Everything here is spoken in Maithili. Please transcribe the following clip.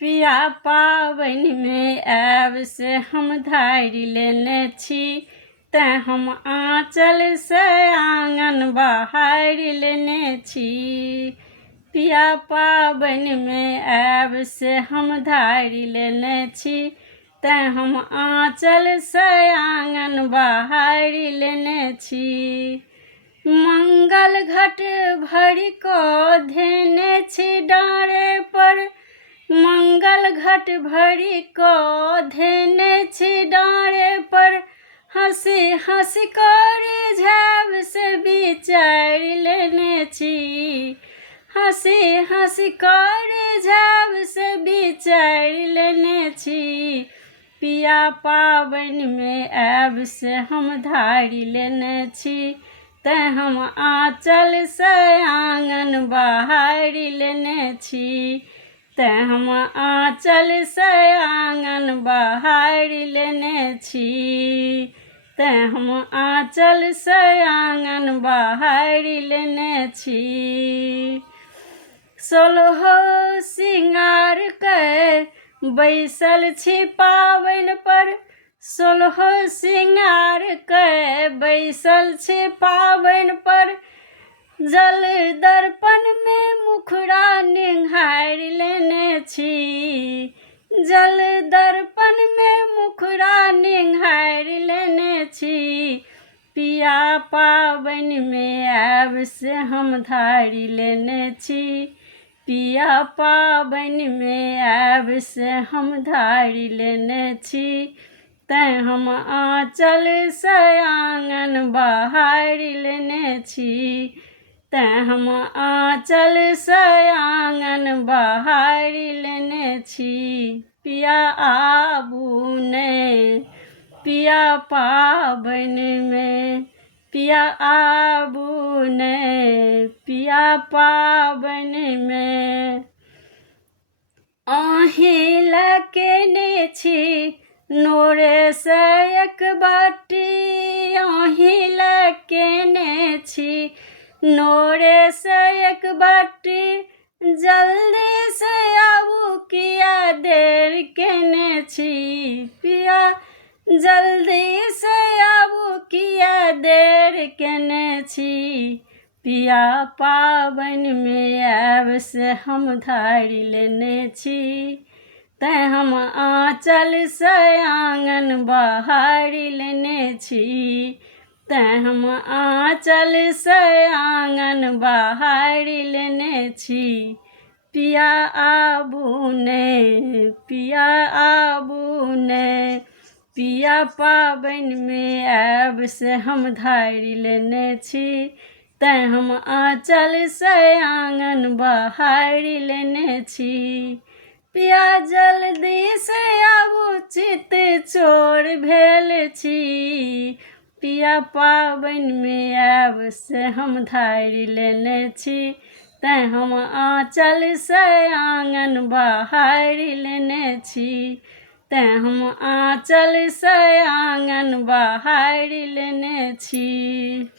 पिया पाबनि में आब से हम धारि लेने छी, तैं हम आँचल से आँगन बहारि लेने छी। पिया पाबनि में आब से हम धारि लेने छी, तैं हम आँचल से आँगन बहारि लेने छी। मंगल घट भरि कऽ धेने छी डाँरे पर, मंगल घट भरि कऽ धेने छी डाँरे पर, हँसी हँसी करी झाब से बिचारि लेने छी। हँसी हँसी करी झाब से बिचारि लेने छी। पिया पाबनि में आब से हम धारि लेने छी, तैं हम आँचल से आँगन बहारि लेने छी। तैं हम आँचल से आँगन बहारि लेने छी। तैं हम आँचल से आँगन बहारि लेने छी। सोलहो सिंगार के बैसल छी पाबनि पर, सोलहो सिंगार के बैसल छी पाबनि पर, जल दर्पण में मुखड़ा निहारि लेने छी। जल दर्पण में मुखड़ा निहारि लेने छी। पिया पाबनि में आब से हम धारि लेने छी। पिया पाबनि में आब से हम धारि लेने छी, तैं हम आँचल से आँगन बहारि लेने छी। तैं हम आँचल से आँगन बहारि लेने छी। पिया आबू ने पिया पाबनि में, पिया आबू ने पिया पाबनि में। अहीं लए केने छी नोरे से एक बाटी, अहीं लए केने छी नोरे से एक बाटी, जल्दी से आबू किया देर केने छी। पिया जल्दी से आबू किया देर केने छी। पिया पाबनि में आब से हम धारि लेने छी, तैं हम आँचल से आँगन बहारि लेने छी। तैं हम आँचल से आँगन बहारि लेने छी। पिया आबू ने पिया आबू ने पिया पाबनि में आब से हम धारि लेने छी, तैं हम आँचल से आँगन बहारि लेने छी। पिया जल्दी से आबू चित चोर भेल छी। पिया पाबनि में आब से हम धारि लेने छी, तैं हम आँचल से आँगन बहारि लेने छी। तैं हम आँचल से आँगन बहारि लेने छी।